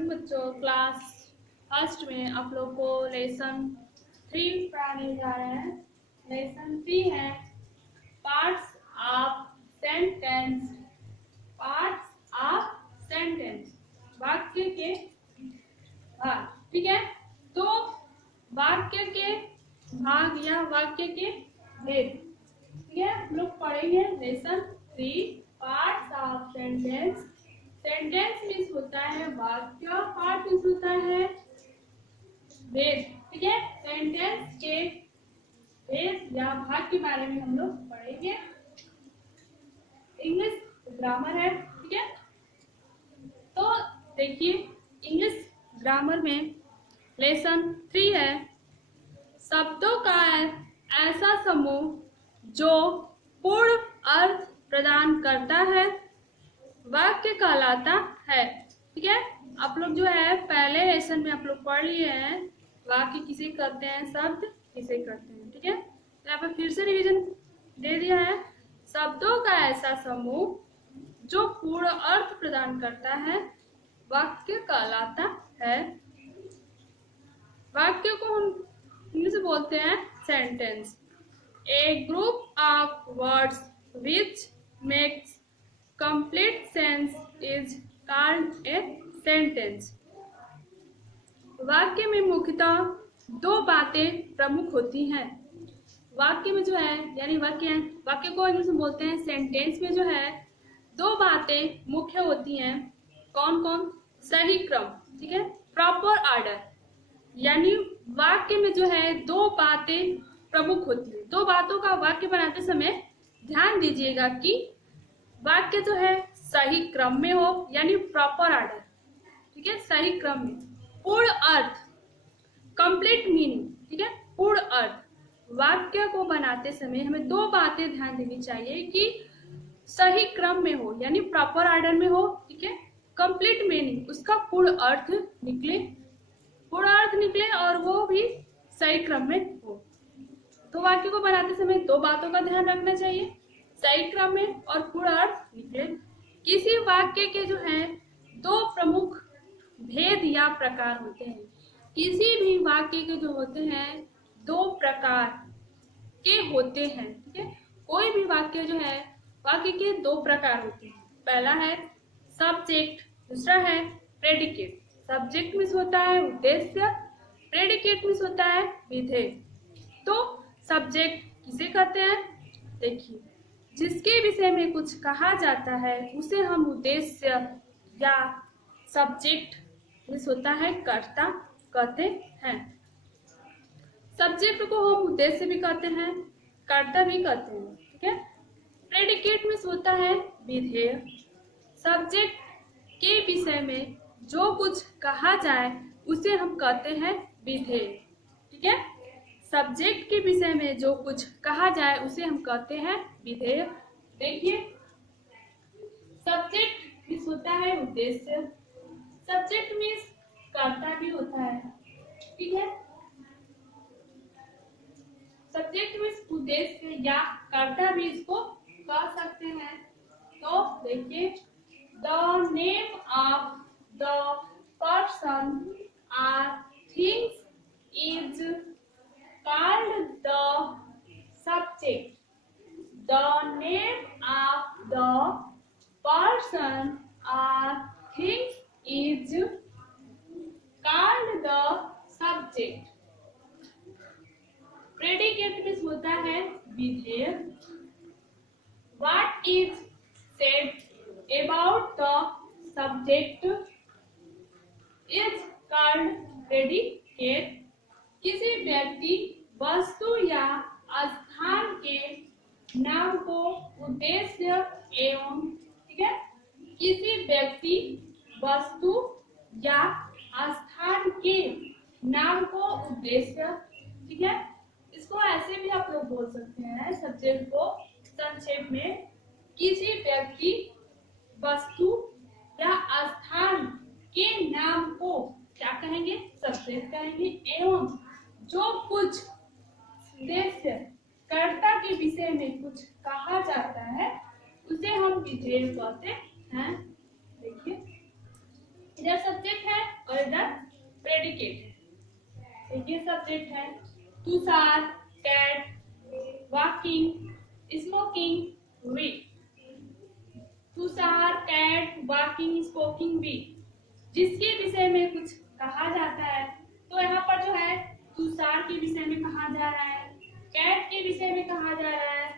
Morning बच्चों। Class first में आप लोग को लेसन 3 पढ़ाने जा रहे हैं। लेसन 3 है parts of sentence. Parts of sentence, वाक्य के भाग। ठीक है, तो वाक्य के भाग या वाक्य के भेद। ठीक है, हम लोग पढ़ेंगे lesson 3 parts of sentence. Sentence means होता है वाक्य, पार्ट मीन्स होता है भेद। ठीक है, सेंटेंस के भेद या भाग के बारे में हम लोग पढ़ेंगे। इंग्लिश ग्रामर है। ठीक है, तो देखिए इंग्लिश ग्रामर में लेसन 3 है शब्दों का ऐसा समूह जो पूर्ण अर्थ प्रदान करता है वाक्य कहलाता है। ठीक है, आप लोग जो है पहले लेसन में आप लोग पढ़ लिए हैं वाक्य किसे कहते हैं, शब्द किसे कहते हैं। ठीक है, तो यहाँ पर फिर से रिवीजन दे दिया है। शब्दों का ऐसा समूह जो पूर्ण अर्थ प्रदान करता है वाक्य कहलाता है। वाक्य को हम इंग्लिश में बोलते हैं sentence. A group of words which makes complete sense is called a sentence। वाक्य में मुख्यतः 2 बातें प्रमुख होती हैं। वाक्य में जो है यानी वाक्य को इंग्लिश में बोलते हैं सेंटेंस में जो है 2 बातें मुख्य होती हैं। कौन कौन? सही क्रम। ठीक है, प्रॉपर ऑर्डर, यानी वाक्य में जो है 2 बातें प्रमुख होती है। 2 बातों का वाक्य बनाते समय ध्यान दीजिएगा कि वाक्य जो है सही क्रम में हो, यानी प्रॉपर ऑर्डर। ठीक है, सही क्रम में। पूर्ण अर्थ, कंप्लीट मीनिंग। ठीक है, पूर्ण अर्थ। वाक्य को बनाते समय हमें 2 बातें ध्यान देनी चाहिए कि सही क्रम में हो, यानी प्रॉपर ऑर्डर में हो। ठीक है, कंप्लीट मीनिंग, उसका पूर्ण अर्थ निकले और वो भी सही क्रम में हो। तो वाक्य को बनाते समय 2 बातों का ध्यान रखना चाहिए, सही क्रम में और पूर्ण अर्थ निकले। किसी वाक्य के जो है 2 प्रमुख भेद या प्रकार होते हैं। किसी भी वाक्य के जो होते हैं 2 प्रकार के होते हैं। ठीक है, कोई भी वाक्य जो है वाक्य के 2 प्रकार होते हैं। पहला है सब्जेक्ट, दूसरा है प्रेडिकेट। सब्जेक्ट मीन्स होता है उद्देश्य, प्रेडिकेट मीन्स होता है विधेय। तो सब्जेक्ट किसे कहते हैं? देखिए, जिसके विषय में कुछ कहा जाता है उसे हम उद्देश्य या सब्जेक्ट मीन्स होता है कर्ता कहते हैं। सब्जेक्ट को हम उद्देश्य भी कहते हैं, कर्ता भी कहते हैं। ठीक है, प्रेडिकेट मीन्स होता है विधेय। सब्जेक्ट के विषय में जो कुछ कहा जाए उसे हम कहते हैं विधेय। ठीक है, सब्जेक्ट के विषय में जो कुछ कहा जाए उसे हम कहते हैं विधेय। देखिए, सब्जेक्ट मीन्स होता है उद्देश्य, सब्जेक्ट मीन्स कर्ता भी होता है। ठीक है, सब्जेक्ट मीन्स उद्देश्य या कर्ता भी इसको कह सकते हैं। तो देखिए, the name of the person और things is called the subject। The name of the person or things is called the subject। Predicate means होता है विधेय। What is said about the subject is called predicate। किसी व्यक्ति, वस्तु या स्थान के नाम को उद्देश्य एवं, ठीक है, किसी व्यक्ति, वस्तु या स्थान के नाम को उद्देश्य। ठीक है, इसको ऐसे भी आप लोग बोल सकते हैं सब्जेक्ट को संक्षेप में, किसी व्यक्ति, वस्तु या स्थान के नाम को क्या कहेंगे? सब्जेक्ट कहेंगे। एवं जो कुछ उद्देश्य कर्ता के विषय में कुछ कहा जाता है उसे हम विधेय कहते हैं। देखिए, इधर सब्जेक्ट है और इधर प्रेडिकेट है। तो ये सब्जेक्ट है Tushar, cat, walking, smoking, read. Tushar, cat, walking, smoking, read जिसके विषय में कुछ कहा जाता है, तो यहाँ पर जो है तुषार के विषय में कहा जा रहा है, कैट के विषय में कहा जा रहा है,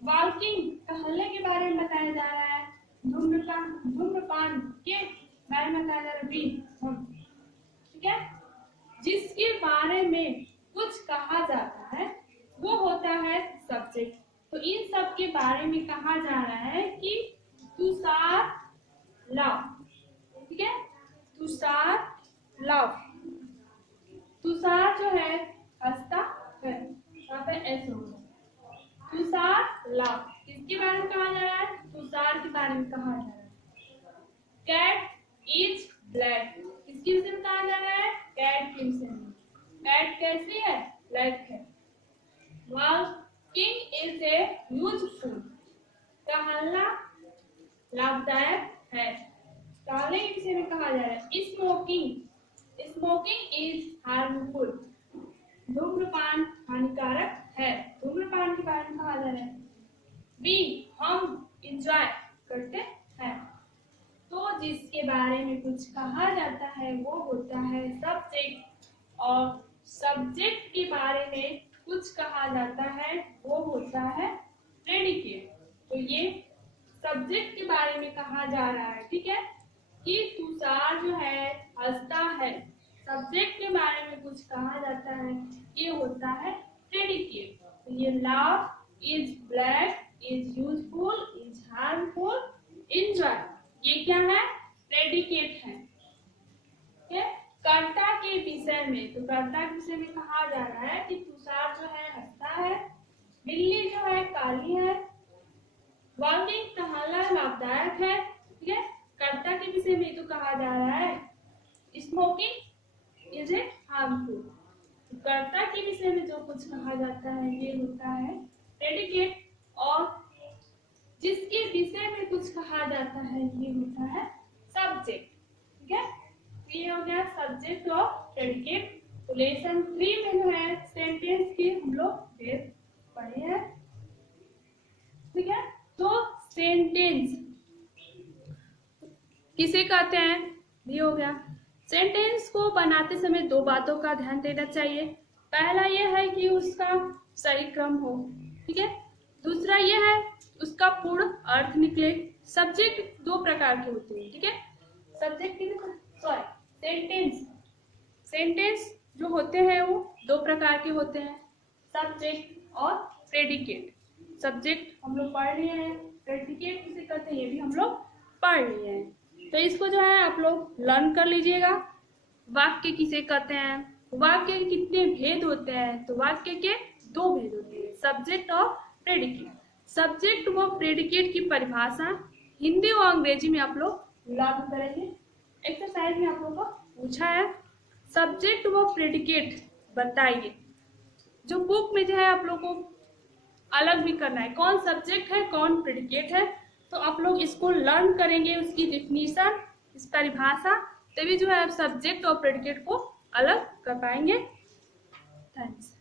वॉकिंग टहलने के बारे में बताया जा रहा है, धूम्रपान के बारे में बताया जा रहा है, ठीक है। जिसके बारे में कुछ कहा जाता है वो होता है सब्जेक्ट। तो इन सब के बारे में कहा जा रहा है कि तुषार लव, ठीक है, तुषार लव। तुषार जो है हंसता है, यहाँ पे ऐसे होगा। तुषार लव किसके बारे में कहा जा रहा है? तुषार के बारे में कहा जा रहा है। कैट इज ब्लैक किसके विषय में कहा जा रहा है? कैट के विषय में। कैट कैसी है? ब्लैक है। वॉकिंग इज ए यूजफुल टहलना लाभदायक है। टहलने के विषय में कहा जा रहा है। स्मोकिंग इज हार्मफुल धूम्रपान हानिकारक है। धूम्रपान के बारे में कहा जा रहा है। वी हम इंजॉय करते हैं। तो जिसके बारे में कुछ कहा जाता है वो होता है सब्जेक्ट, और सब्जेक्ट के बारे में कुछ कहा जाता है वो होता है प्रेडिकेट। तो ये सब्जेक्ट के बारे में कहा जा रहा है, ठीक है, कि तुषार जो है हंसता है। सब्जेक्ट के बारे में कुछ कहा जाता है, ये होता है प्रेडिकेट। तो ये love is black is useful is harmful enjoy, ये क्या है? प्रेडिकेट है। कर्ता के विषय में, तो कर्ता के विषय में कहा जा रहा है कि तुषार जो है हंसता है, बिल्ली जो है काली है, वॉकिंग टहलना लाभदायक है, ठीक है। कर्ता के विषय में तो कहा जा रहा है स्मोकिंग इज ए हार्मफुल। कर्ता के विषय में जो कुछ कहा जाता है ये होता है प्रेडिकेट, और जिसके विषय में कुछ कहा जाता है ये होता है सब्जेक्ट, ठीक है। ये हो गया सब्जेक्ट और प्रेडिकेट। तो लेसन 3 में जो है सेंटेंस के हम लोग पढ़े हैं, ठीक है। तो सेंटेंस किसे कहते हैं? ये हो गया। सेंटेंस को बनाते समय 2 बातों का ध्यान देना चाहिए। पहला ये है कि उसका सही क्रम हो, ठीक है। दूसरा ये है उसका पूर्ण अर्थ निकले। सब्जेक्ट 2 प्रकार के होते हैं, ठीक है। सब्जेक्ट सेंटेंस जो होते हैं वो 2 प्रकार के होते हैं, सब्जेक्ट और प्रेडिकेट। सब्जेक्ट हम लोग पढ़ लिए हैं, प्रेडिकेट किसे कहते हैं ये भी हम लोग पढ़ लिए हैं। तो इसको जो है आप लोग लर्न कर लीजिएगा। वाक्य किसे कहते हैं? वाक्य के कितने भेद होते हैं? तो वाक्य के 2 भेद होते हैं, सब्जेक्ट और प्रेडिकेट। सब्जेक्ट व प्रेडिकेट की परिभाषा हिंदी और अंग्रेजी में आप लोग लर्न करेंगे। एक्सरसाइज में आप लोगों को पूछा है सब्जेक्ट व प्रेडिकेट बताइए। जो बुक में जो है आप लोगों को अलग भी करना है, कौन सब्जेक्ट है कौन प्रेडिकेट है। तो आप लोग इसको लर्न करेंगे, उसकी डिफिनीशन, इस परिभाषा, तभी जो है आप सब्जेक्ट और प्रेडिकेट को अलग कर पाएंगे। थैंक्स।